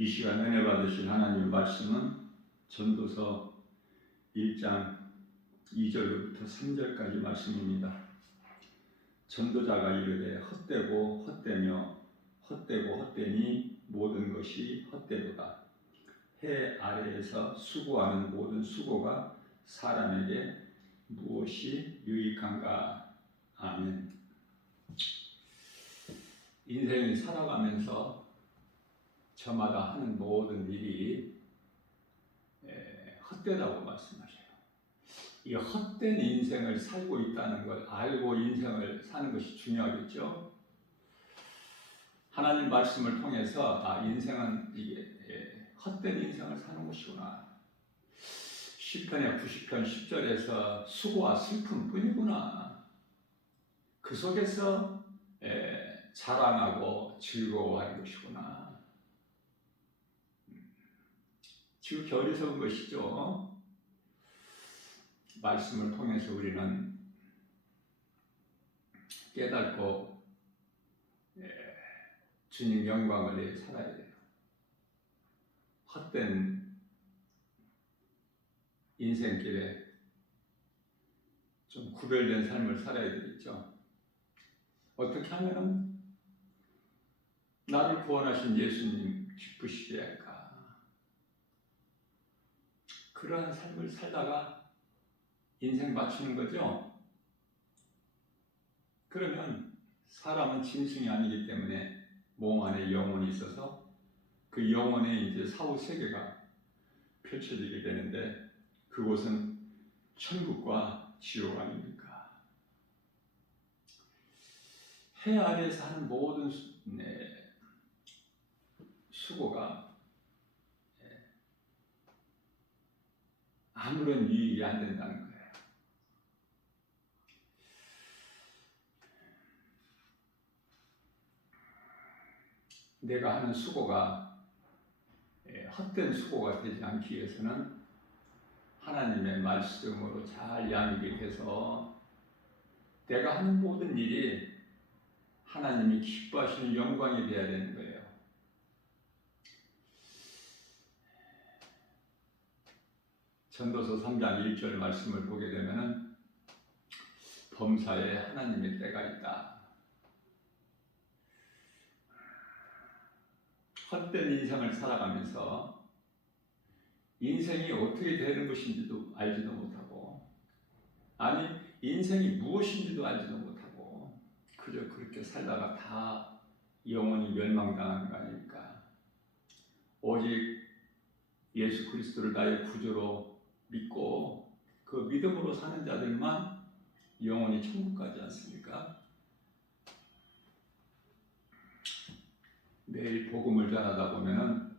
이 시간 은혜 받으실 하나님 말씀은 전도서 1장 2절부터 3절까지 말씀입니다. 전도자가 이르되 헛되고 헛되며 헛되고 헛되니 모든 것이 헛되도다. 해 아래에서 수고하는 모든 수고가 사람에게 무엇이 유익한가. 아멘. 인생이 살아가면서 저마다 하는 모든 일이 헛되다고 말씀하셔요. 이 헛된 인생을 살고 있다는 걸 알고 인생을 사는 것이 중요하겠죠. 하나님 말씀을 통해서 인생은 이게 헛된 인생을 사는 것이구나. 시편의 90편 10절에서 수고와 슬픔뿐이구나. 그 속에서 자랑하고 즐거워하는 것이구나. 지극히 어리석은 것이죠. 말씀을 통해서 우리는 깨닫고 주님 영광을 위해 살아야 돼요. 헛된 인생길에 좀 구별된 삶을 살아야 되겠죠. 어떻게 하면 나를 구원하신 예수님 기쁘시게 할까? 그러한 삶을 살다가 인생 마치는 거죠. 그러면 사람은 짐승이 아니기 때문에 몸 안에 영혼이 있어서 그 영혼에 이제 사후 세계가 펼쳐지게 되는데 그곳은 천국과 지옥 아닙니까? 해 아래에서 하는 모든 수고가 아무런 유익이 안 된다는 거예요. 내가 하는 수고가 헛된 수고가 되지 않기 위해서는 하나님의 말씀으로 잘 양육이 돼서 내가 하는 모든 일이 하나님이 기뻐하시는 영광이 되어야 되는 거예요. 전도서 3장 1절 말씀을 보게 되면 범사에 하나님의 때가 있다. 헛된 인생을 살아가면서 인생이 어떻게 되는 것인지도 알지도 못하고 아니 인생이 무엇인지도 알지도 못하고 그저 그렇게 살다가 다 영원히 멸망당하는 거 아닙니까? 오직 예수 그리스도를 나의 구주로 믿고 그 믿음으로 사는 자들만 영원히 천국 가지 않습니까? 매일 복음을 전하다 보면은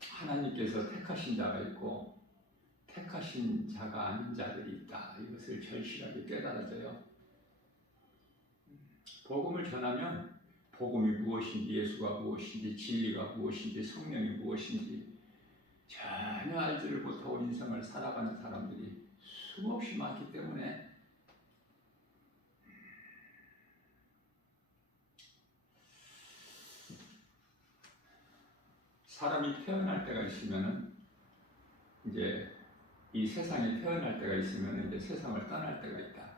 하나님께서 택하신 자가 있고 택하신 자가 아닌 자들이 있다. 이것을 절실하게 깨달아져요. 복음을 전하면 복음이 무엇인지, 예수가 무엇인지, 진리가 무엇인지, 성령이 무엇인지 전혀 알지를 못하고 인생을 살아가는 사람들이 수없이 많기 때문에 사람이 태어날 때가 있으면은 이제 이 세상에 태어날 때가 있으면 이제 세상을 떠날 때가 있다.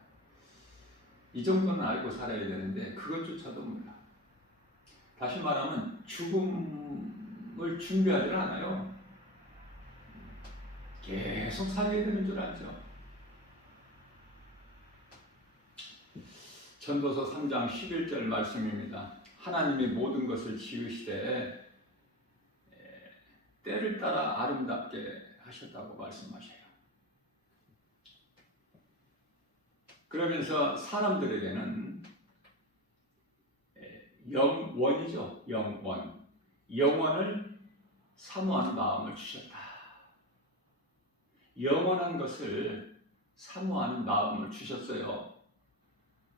이 정도는 알고 살아야 되는데 그것조차도 몰라. 다시 말하면 죽음을 준비하지 않아요. 계속 살게 되는 줄 알죠. 전도서 3장 11절 말씀입니다. 하나님이 모든 것을 지으시되 때를 따라 아름답게 하셨다고 말씀하셔요. 그러면서 사람들에게는 영원이죠. 영원을 사모하는 마음을 주셨다. 영원한 것을 사모하는 마음을 주셨어요.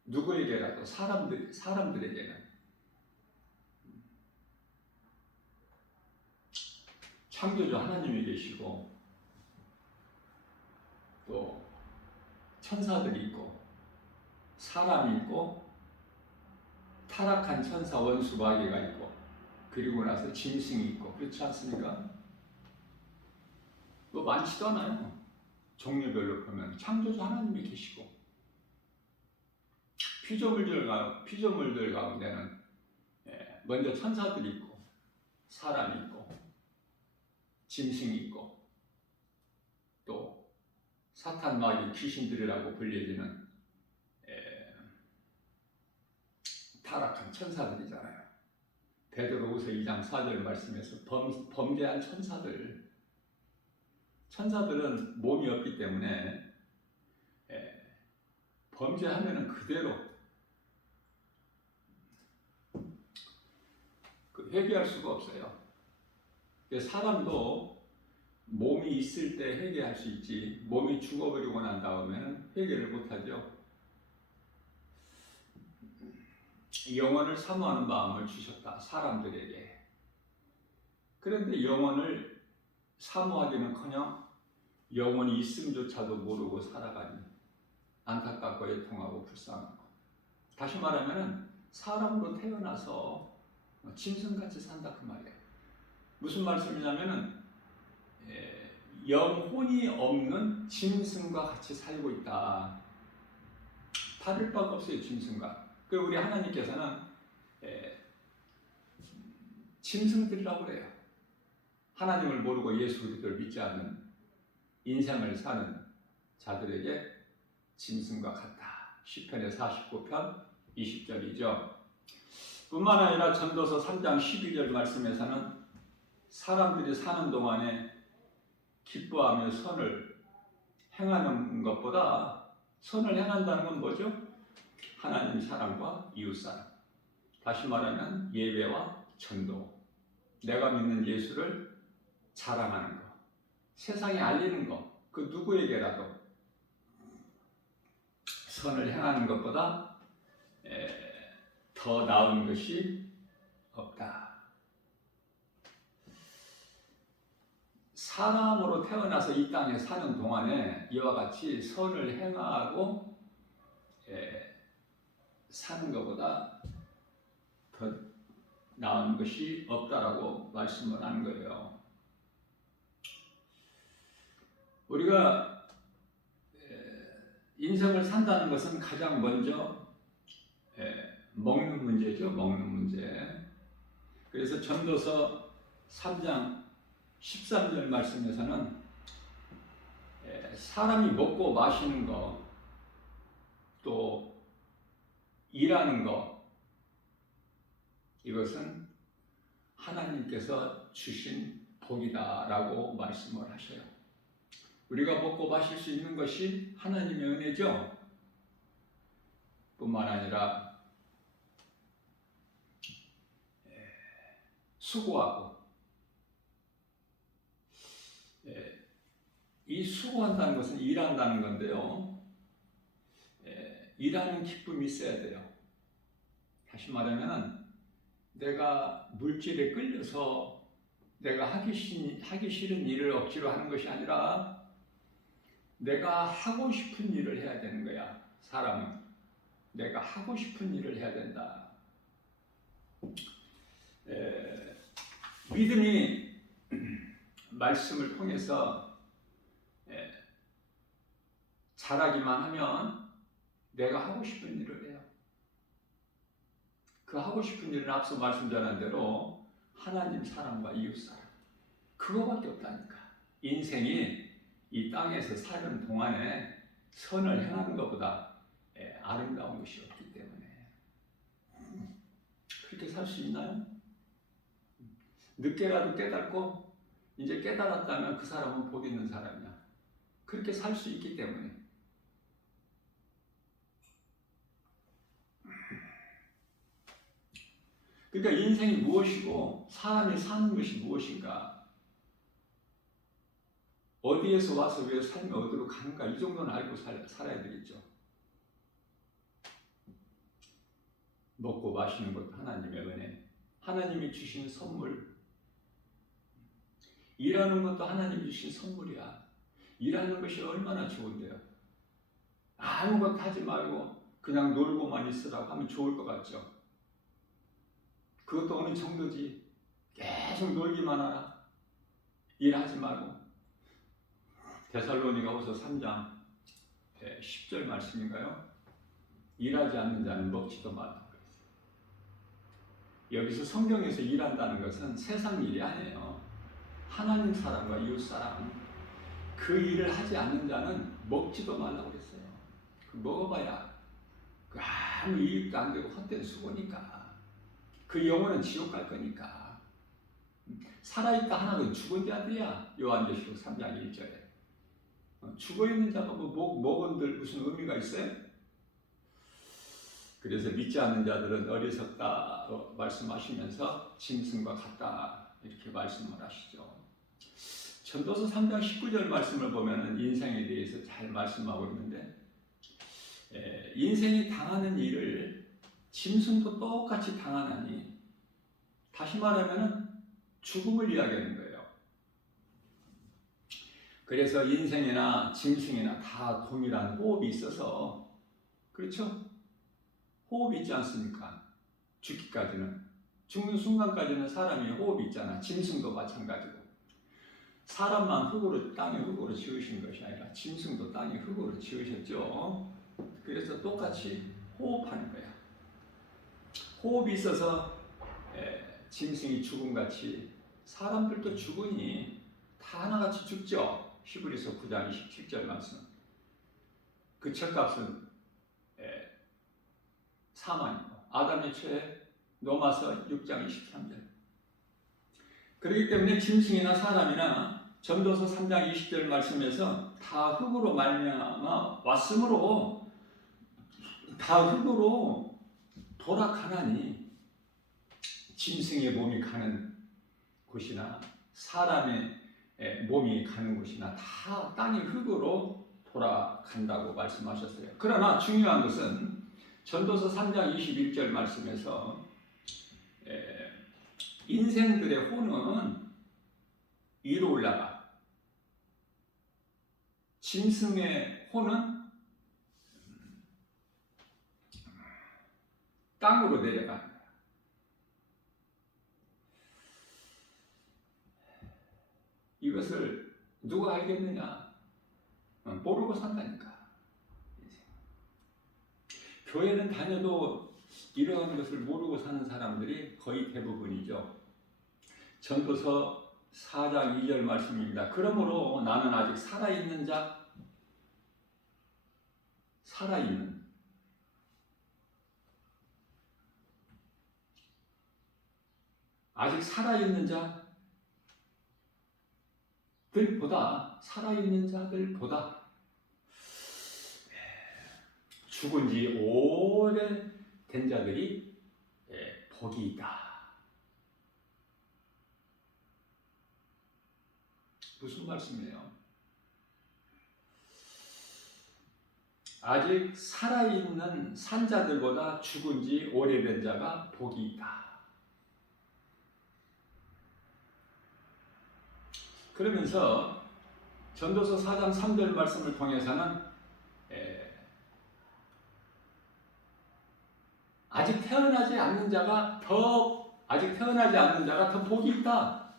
누구에게라도 사람들에게는. 창조주 하나님이 계시고 또 천사들이 있고 사람이 있고 타락한 천사 원수 마귀가 있고, 그리고 나서 짐승이 있고, 그렇지 않습니까? 뭐 많지도 않아요. 종류별로 보면 창조주 하나님이 계시고, 피조물들 가운데는 먼저 천사들이 있고, 사람이 있고, 짐승이 있고, 또 사탄 마귀 귀신들이라고 불려지는 타락한 천사들이잖아요. 베드로후서 2장 4절 말씀에서 범죄한 천사들은 몸이 없기 때문에 범죄하면은 그대로 회개할 수가 없어요. 사람도 몸이 있을 때 회개할 수 있지, 몸이 죽어버리고 난 다음에는 회개를 못하죠. 영혼을 사모하는 마음을 주셨다, 사람들에게. 그런데 영혼을 사모하기는커녕 영혼이 있음조차도 모르고 살아가니 안타깝고 애통하고 불쌍하고. 다시 말하면 사람으로 태어나서 짐승같이 산다 그 말이에요. 무슨 말씀이냐면은 영혼이 없는 짐승과 같이 살고 있다. 다를 바가 없어요, 짐승과. 그 우리 하나님께서는 짐승들이라고 그래요. 하나님을 모르고 예수 그리스도를 믿지 않는 인생을 사는 자들에게 짐승과 같다. 시편의 49편 20절이죠. 뿐만 아니라 전도서 3장 12절 말씀에서는 사람들이 사는 동안에 기뻐하며 선을 행하는 것보다, 선을 행한다는 건 뭐죠? 하나님 사랑과 이웃 사랑. 다시 말하면 예배와 전도. 내가 믿는 예수를 자랑하는 것. 세상에 알리는 것. 그 누구에게라도 선을 행하는 것보다 더 나은 것이 없다. 사람으로 태어나서 이 땅에 사는 동안에 이와 같이 선을 행하고 사는 것보다 더 나은 것이 없다라고 말씀을 하는 거예요. 우리가 인생을 산다는 것은 가장 먼저 먹는 문제죠. 먹는 문제. 그래서 전도서 3장 13절 말씀에서는 사람이 먹고 마시는 것, 또 일하는 것, 이것은 하나님께서 주신 복이다라고 말씀을 하셔요. 우리가 먹고 마실 수 있는 것이 하나님의 은혜죠. 뿐만 아니라 수고하고, 이 수고한다는 것은 일한다는 건데요. 일하는 기쁨이 있어야 돼요. 다시 말하면 내가 물질에 끌려서 내가 하기 싫은 일을 억지로 하는 것이 아니라 내가 하고 싶은 일을 해야 되는 거야. 사람은 내가 하고 싶은 일을 해야 된다. 믿음이 말씀을 통해서 자라기만 하면 내가 하고 싶은 일을 해요. 그 하고 싶은 일은 앞서 말씀드린 대로 하나님 사랑과 이웃 사랑, 그거밖에 없다니까. 인생이 이 땅에서 사는 동안에 선을 행하는 것보다 아름다운 것이 없기 때문에. 그렇게 살 수 있나요? 늦게라도 깨닫고 이제 깨달았다면 그 사람은 복 있는 사람이야. 그렇게 살 수 있기 때문에. 그러니까 인생이 무엇이고 사람이 사는 것이 무엇인가, 어디에서 와서 왜 삶이 어디로 가는가, 이 정도는 알고 살아야 되겠죠. 먹고 마시는 것도 하나님의 은혜, 하나님이 주신 선물. 일하는 것도 하나님이 주신 선물이야. 일하는 것이 얼마나 좋은데요. 아무것도 하지 말고 그냥 놀고만 있으라고 하면 좋을 것 같죠. 그것도 어느 정도지. 계속 놀기만 하라. 일하지 말고. 데살로니가후서 3장 10절 말씀인가요? 일하지 않는 자는 먹지도 말라. 여기서 성경에서 일한다는 것은 세상 일이 아니에요. 하나님 사람과 이웃 사람, 그 일을 하지 않는 자는 먹지도 말라고 그랬어요. 그 먹어봐야 그 아무 이익도 안 되고 헛된 수고니까. 그 영혼은 지옥 갈 거니까. 살아있다 하나는 죽은 자들이야. 요한계시록 3장 1절에. 죽어있는 자가 먹은들 무슨 의미가 있어요? 그래서 믿지 않는 자들은 어리석다 말씀하시면서 짐승과 같다 이렇게 말씀을 하시죠. 전도서 3장 19절 말씀을 보면 인생에 대해서 잘 말씀하고 있는데, 인생이 당하는 일을 짐승도 똑같이 당하나니, 다시 말하면 죽음을 이야기하는 거예요. 그래서 인생이나 짐승이나 다 동일한 호흡이 있어서, 그렇죠? 호흡이 있지 않습니까? 죽기까지는. 죽는 순간까지는 사람이 호흡이 있잖아. 짐승도 마찬가지고. 사람만 흙으로, 땅에 흙으로 지으신 것이 아니라 짐승도 땅에 흙으로 지으셨죠. 그래서 똑같이 호흡하는 거야. 호흡이 있어서 짐승이 죽음같이 사람들도 죽으니 다 하나같이 죽죠. 히브리서 9장 27절 말씀. 그 죗값은 사망이고, 아담의 죄에 노마서 6장 23절. 그렇기 때문에 짐승이나 사람이나 전도서 3장 20절 말씀에서 다 흙으로 말미암아 왔으므로 다 흙으로 돌아가나니, 짐승의 몸이 가는 곳이나 사람의 몸이 가는 곳이나 다 땅의 흙으로 돌아간다고 말씀하셨어요. 그러나 중요한 것은 전도서 3장 21절 말씀에서 인생들의 혼은 위로 올라가, 짐승의 혼은 땅으로 내려가. 이것을 누가 알겠느냐? 모르고 산다니까. 교회는 다녀도 이러한 것을 모르고 사는 사람들이 거의 대부분이죠. 전도서 4장 2절 말씀입니다. 그러므로 나는 아직 살아있는 자, 아직 살아있는 자들보다 죽은 지 오래된 자들이 복이 있다. 무슨 말씀이에요? 아직 살아있는 산자들보다 죽은 지 오래된 자가 복이 있다. 그러면서 전도서 4장 3절 말씀을 통해서는 아직 태어나지 않는 자가 더 복이 있다.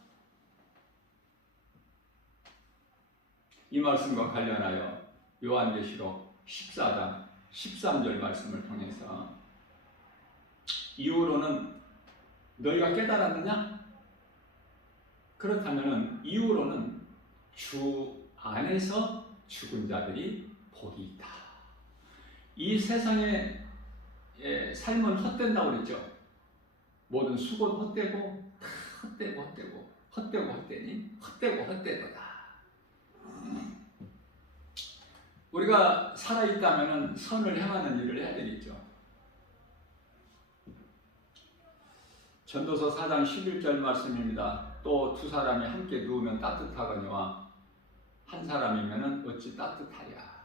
이 말씀과 관련하여 요한계시록 14장 13절 말씀을 통해서, 이후로는 너희가 깨달았느냐? 그렇다면 이후로는 주 안에서 죽은 자들이 복이 있다. 이 세상의 삶은 헛된다고 그랬죠. 모든 수고도 헛되고, 다 헛되니 헛되도다. 우리가 살아있다면 선을 행하는 일을 해야 되겠죠. 전도서 4장 11절 말씀입니다. 또 두 사람이 함께 누우면 따뜻하거니와 한 사람이면 어찌 따뜻하랴.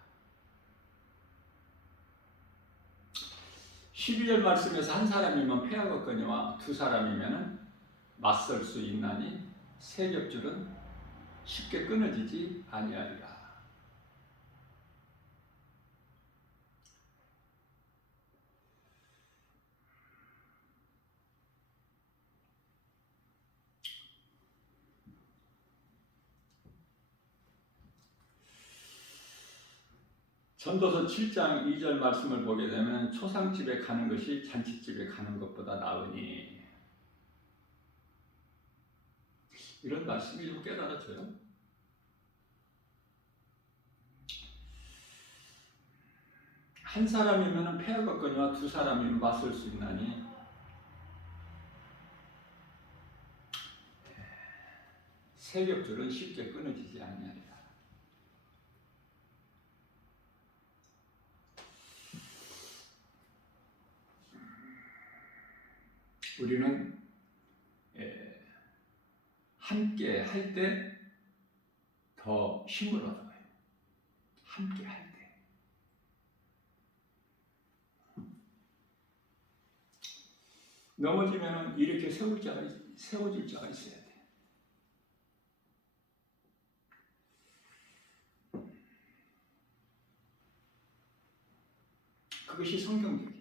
12절 말씀에서 한 사람이면 패하겠거니와 두 사람이면 맞설 수 있나니 세 겹줄은 쉽게 끊어지지 아니하리라. 전도서 7장 2절 말씀을 보게 되면 초상집에 가는 것이 잔치집에 가는 것보다 나으니, 이런 말씀이 좀 깨달아져요. 한 사람이면 패하겠거니와 두 사람이면 맞설 수 있나니, 세겹줄은 쉽게 끊어지지 아니하리라. 우리는 함께 할 때 더 힘을 얻어요. 함께 할 때. 넘어지면 이렇게 세워줄 자가 있어야 돼. 그것이 성경적이야.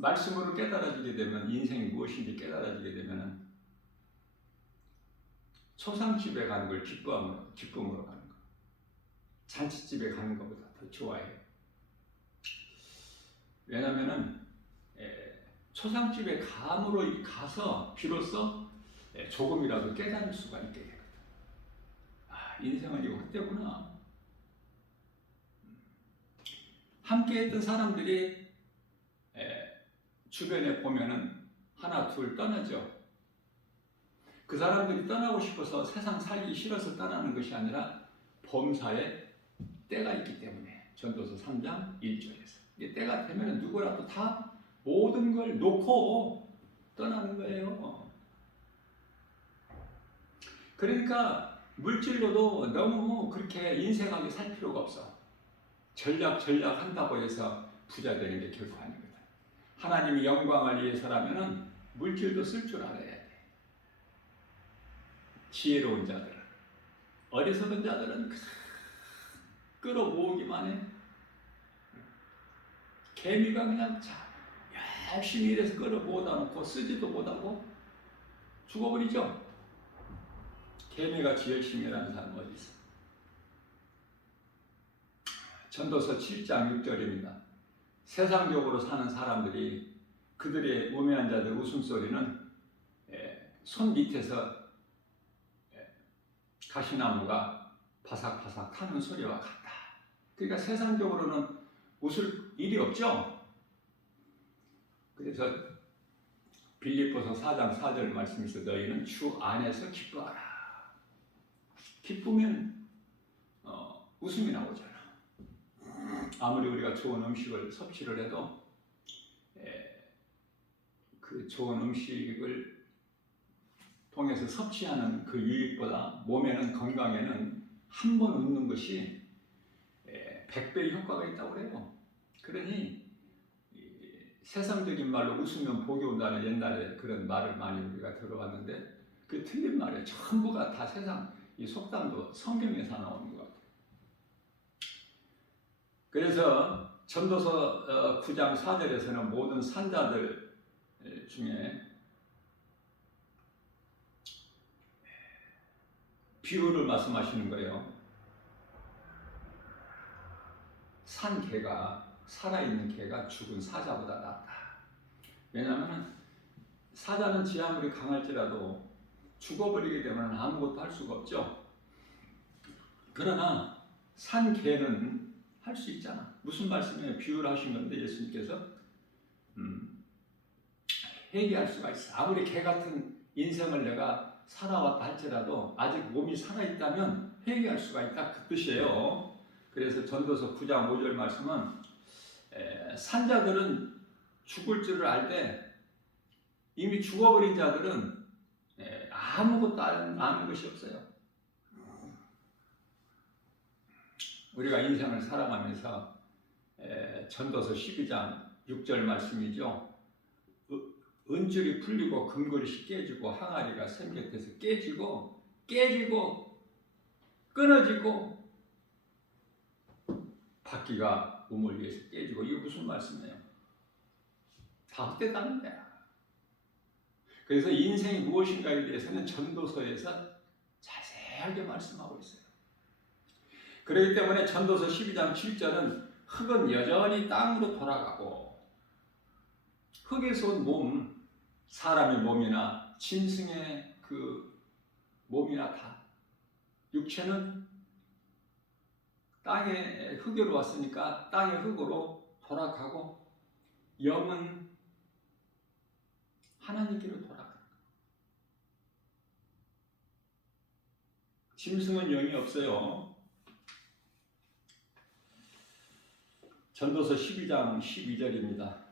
말씀으로 깨달아지게 되면, 인생이 무엇인지 깨달아지게 되면 초상집에 가는 걸 기쁨으로 가는 거, 잔치집에 가는 것보다 더 좋아해요. 왜냐하면 초상집에 가서 비로소 조금이라도 깨달을 수가 있게 되거든. 인생은 이거 헛되구나. 함께 했던 사람들이 주변에 보면은 하나 둘 떠나죠. 그 사람들이 떠나고 싶어서 세상 살기 싫어서 떠나는 것이 아니라 범사에 때가 있기 때문에, 전도서 3장 1절에서 이 때가 되면 누구라도 다 모든 걸 놓고 떠나는 거예요. 그러니까 물질로도 너무 그렇게 인색하게 살 필요가 없어. 전략 한다고 해서 부자 되는 게 결코 아니거든. 하나님의 영광을 위해서라면은 물질도 쓸 줄 알아야 돼. 지혜로운 자들은, 어리석은 자들은 끌어모으기만 해. 개미가 그냥 열심히 일해서 끌어모으다 놓고 쓰지도 못하고 죽어버리죠. 개미같이 열심히 일하는 사람 어디 있어? 전도서 7장 6절입니다. 세상적으로 사는 사람들이, 그들의 우매한 자들 웃음소리는 손 밑에서 가시나무가 바삭바삭 타는 소리와 같다. 그러니까 세상적으로는 웃을 일이 없죠. 그래서 빌립보서 4장 4절 말씀에서 너희는 주 안에서 기뻐하라. 기쁘면 웃음이 나오잖아. 아무리 우리가 좋은 음식을 섭취를 해도 그 좋은 음식을 통해서 섭취하는 그 유익보다 몸에는, 건강에는 한 번 웃는 것이 100배의 효과가 있다고 그래요. 그러니 세상적인 말로 웃으면 복이 온다는 옛날에 그런 말을 많이 우리가 들어왔는데, 그 틀린 말이에요. 전부가 다 세상, 이 속담도 성경에서 나오는 것 같아요. 그래서 전도서 9장 4절에서는 모든 산자들 중에 비유를 말씀하시는 거예요. 산 개가, 살아있는 개가 죽은 사자보다 낫다. 왜냐하면 사자는 지 아무리 강할지라도 죽어버리게 되면 아무것도 할 수가 없죠. 그러나 산 개는 할 수 있잖아. 무슨 말씀이에요? 비유를 하신 건데 예수님께서 회개할 수가 있어. 아무리 개 같은 인생을 내가 살아왔다 할지라도 아직 몸이 살아있다면 회개할 수가 있다, 그 뜻이에요. 그래서 전도서 9장 5절 말씀은 산자들은 죽을 줄을 알되 이미 죽어버린 자들은 아무것도 아는 것이 없어요. 우리가 인생을 살아가면서 전도서 12장 6절 말씀이죠. 은줄이 풀리고 금그릇이 깨지고 항아리가 샘 곁에서 깨지고 끊어지고 바퀴가 우물 위에서 깨지고, 이게 무슨 말씀이에요? 다 헛되다는 거야. 그래서 인생이 무엇인가에 대해서는 전도서에서 담대하게 말씀하고 있어요. 그렇기 때문에 전도서 12장 7절은 흙은 여전히 땅으로 돌아가고 흙에서 온 몸, 사람의 몸이나 짐승의 그 몸이나 다 육체는 땅의 흙으로 왔으니까 땅의 흙으로 돌아가고 영은 하나님께로 돌아가는 거예요. 짐승은 영이 없어요. 전도서 12장 12절입니다.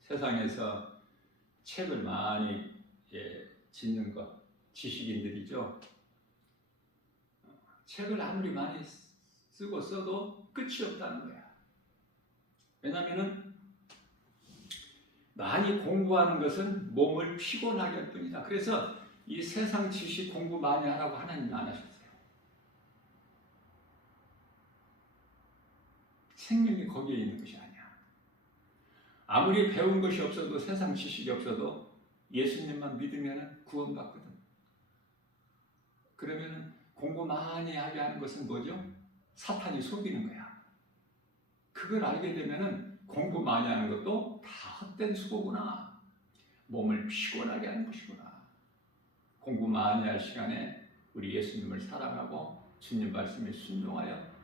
세상에서 책을 많이 짓는 것, 지식인들이죠. 책을 아무리 많이 쓰고 써도 끝이 없다는 거야. 왜냐하면 많이 공부하는 것은 몸을 피곤하게 할 뿐이다. 그래서 이 세상 지식 공부 많이 하라고 하나님이 안 하셨어요. 생명이 거기에 있는 것이 아니야. 아무리 배운 것이 없어도 세상 지식이 없어도 예수님만 믿으면 구원받거든. 그러면 공부 많이 하게 하는 것은 뭐죠? 사탄이 속이는 거야. 그걸 알게 되면 공부 많이 하는 것도 다 헛된 수고구나. 몸을 피곤하게 하는 것이구나. 공부 많이 할 시간에 우리 예수님을 사랑하고 주님 말씀에 순종하여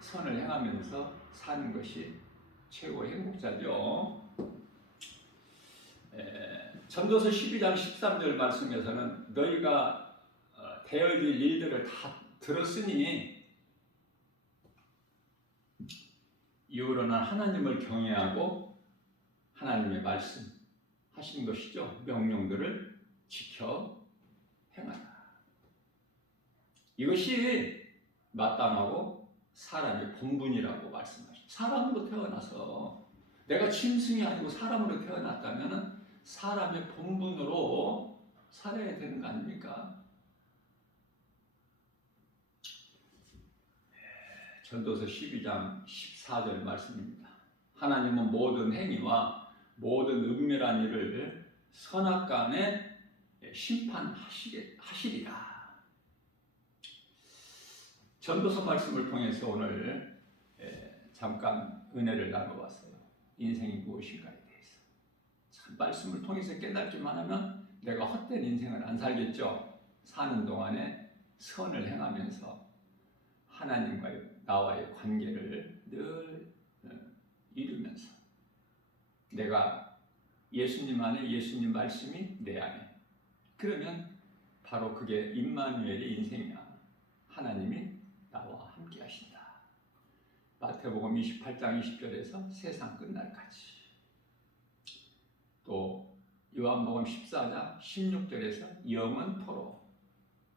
선을 행하면서 사는 것이 최고의 행복자죠. 전도서 12장 13절 말씀에서는 너희가 되어질 일들을 다 들었으니 이후로는 하나님을 경외하고 하나님의 말씀 하시는 것이죠. 명령들을 지켜 행하라. 이것이 마땅하고 사람의 본분이라고 말씀하십니다. 사람으로 태어나서 내가 짐승이 아니고 사람으로 태어났다면 사람의 본분으로 살아야 되는 거 아닙니까? 전도서 12장 14절 말씀입니다. 하나님은 모든 행위와 모든 은밀한 일을 선악간에 심판하시리라. 전도서 말씀을 통해서 오늘 잠깐 은혜를 나눠봤어요. 인생이 무엇인가에 대해서. 참 말씀을 통해서 깨닫기만 하면 내가 헛된 인생을 안 살겠죠. 사는 동안에 선을 행하면서 하나님과의 나와의 관계를 늘 이루면서 내가 예수님 안에 예수님 말씀이 내 안에 그러면 바로 그게 임마누엘의 인생이야. 하나님이 나와 함께 하신다. 마태복음 28장 20절에서 세상 끝날까지 또 요한복음 14장 16절에서 영원토록.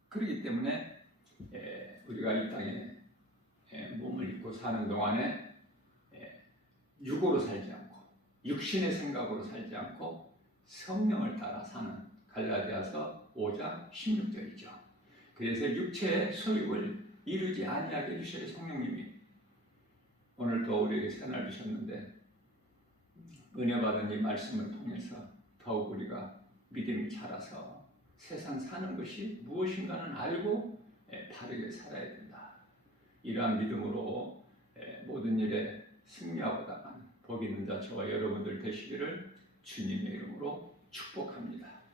그렇기 때문에 우리가 이 땅에 몸을 입고 사는 동안에 육으로 살지 않고 육신의 생각으로 살지 않고 성령을 따라 사는 갈라디아서 5장 16절이죠. 그래서 육체의 소욕을 이루지 아니하게 해주셔야 성령님이 오늘도 우리에게 새날 주셨는데 은혜 받은 이 말씀을 통해서 더욱 우리가 믿음이 자라서 세상 사는 것이 무엇인가는 알고 바르게 살아야 된다. 이러한 믿음으로 모든 일에 승리하고 나가는 복 있는 자 저와 여러분들 되시기를 주님의 이름으로 축복합니다.